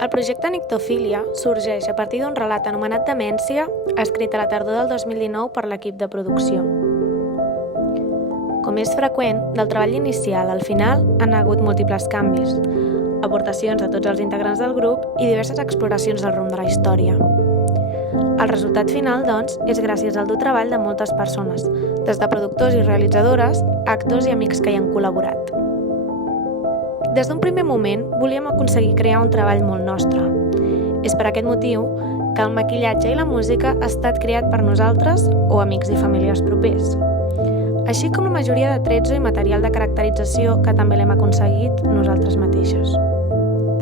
El projecte Nictofília sorgeix a partir d'un relat anomenat Demència, escrit a la tardor del 2019 per l'equip de producció. Com és freqüent, del treball inicial al final han hagut múltiples canvis, aportacions de tots els integrants del grup i diverses exploracions del rumb de la història. El resultat final, doncs, és gràcies al dur treball de moltes persones, des de productors i realitzadores a actors i amics que hi han col·laborat. Des d'un primer moment, volíem aconseguir crear un treball molt nostre. És per aquest motiu que el maquillatge i la música ha estat creat per nosaltres o amics i famílies propers, així com la majoria de tretzo i material de caracterització que també l'hem aconseguit nosaltres mateixos.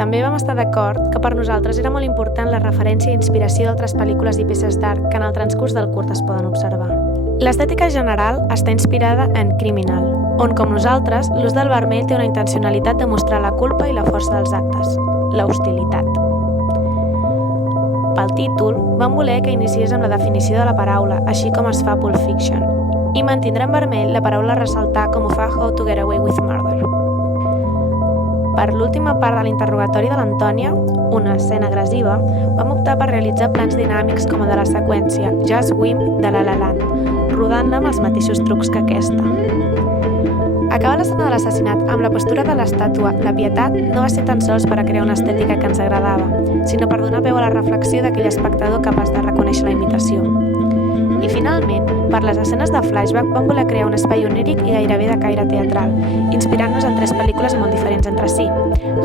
També vam estar d'acord que per nosaltres era molt important la referència i inspiració d'altres pel·lícules i peces d'art que en el transcurs del curt es poden observar. L'estètica general està inspirada en Criminal, on, com nosaltres, l'ús del vermell té una intencionalitat de mostrar la culpa i la força dels actes, la hostilitat. Pel títol, vam voler que iniciés amb la definició de la paraula, així com es fa a Pulp Fiction, i mantindre en vermell la paraula a ressaltar com ho fa How to Get Away with Murder. Per l'última part de l'interrogatori de l'Antònia, una escena agressiva, vam optar per realitzar plans dinàmics com el de la seqüència Just Wim de La La Land, rodant-la amb els mateixos trucs que aquesta. Acabar l'escena de l'assassinat amb la postura de l'estàtua La Pietat no va ser tan sols per a crear una estètica que ens agradava, sinó per donar peu a la reflexió d'aquell espectador capaç de reconèixer la imitació. I finalment, per les escenes de flashback vam voler crear un espai oníric i gairebé de caire teatral, inspirant-nos en 3 pel·lícules molt diferents entre si: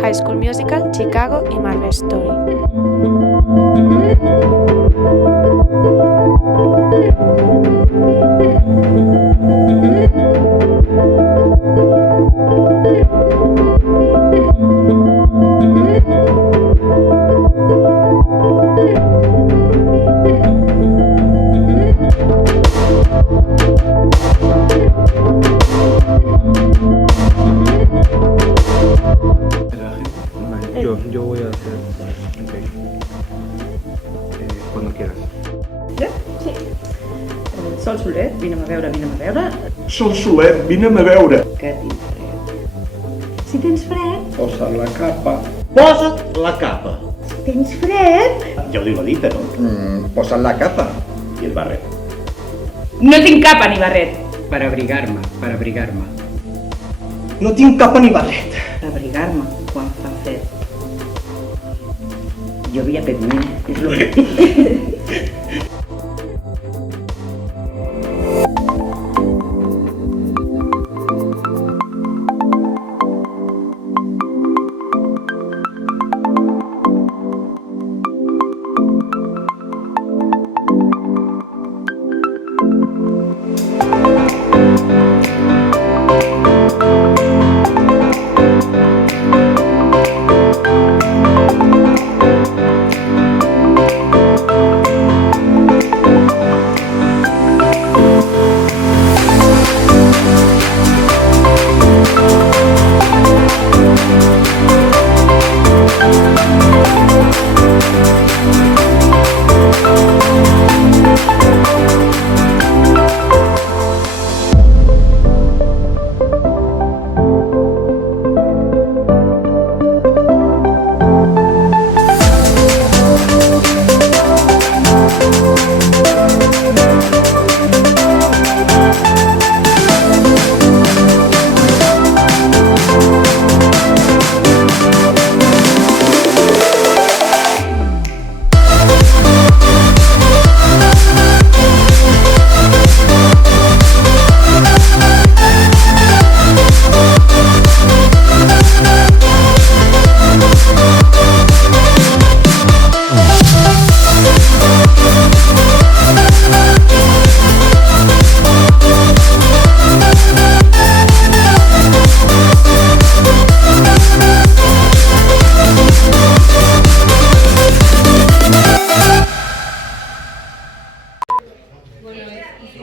High School Musical, Chicago i Marvel Story. Yo voy a hacer. Okay. Cuando quieras. Sí. Sol Solet, vine'm a veure. Sol Solet, vine'm a veure. Que tinc fred. Si tens fred, Posa't la capa. Posa't la capa. si tens fred... Ja ho diu la dita, no? Posa't la capa. I el barret. No tinc capa ni barret. Para abrigarme. No tinc capa ni barret. Abrigar-me quan fa fred. Jo havia pigment, és el que...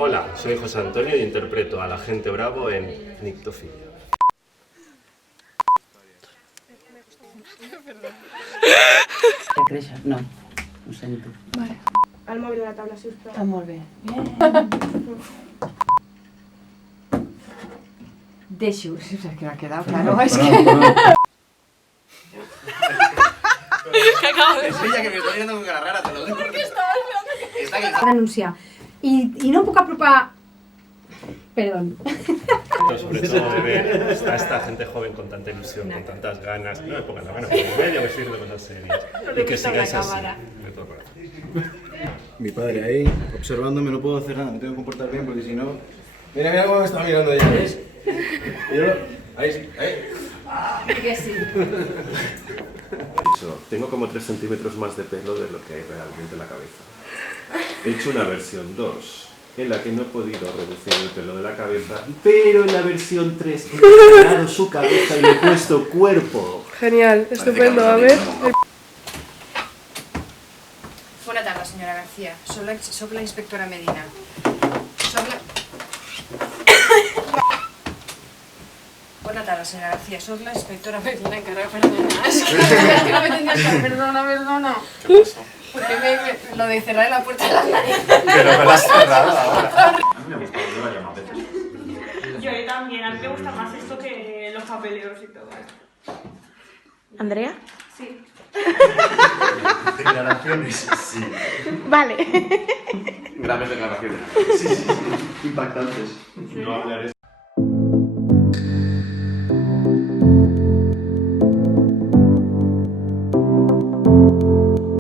Hola, soy José Antonio y interpreto al agente Bravo en Nictofília. Que créixer? No, ho sento. Vale. El mòbil a la taula, sisplau. Està molt bé. Deixo, si us ha quedat clar, no? És que... Es ella que me está mirando con cara rara, te lo digo. Porque estaba esperando que... Denunciar. Y no puc apropar... Perdón. Sobre todo de ver a esta gente joven con tanta ilusión, con tantas ganas. No me pongan la mano por el medio, me estoy haciendo cosas serias. Y que sigáis así. De todo corazón. Mi padre ahí, observándome, no puedo hacer nada, me tengo que comportar bien porque si no... Mira, mira cómo me está mirando ella, ¿ves? Y yo, ahí sí, ahí. Que sí. Tengo como 3 centímetros más de pelo de lo que hay realmente en la cabeza. He hecho una versión 2, en la que no he podido reducir el pelo de la cabeza, pero en la versión 3 he quitado su cabeza y le he puesto cuerpo. Genial, estupendo, a ver. Bona tarda, senyora García. Soc la inspectora Medina. Bona tarda, senyora García. Soc la inspectora Medina, encara, perdona. Es que no me entendía, perdona. ¿Qué pasó? Porque lo de cerrar la puerta de la nariz. Pero me la has cerrado ahora. A mí me gusta, yo la llamo a veces. Yo también, a mí me gusta más esto que los papeleos y todo. ¿Andrea? Sí. Declaraciones, sí. Vale. Graves declaraciones. Sí, impactantes. No hablaré.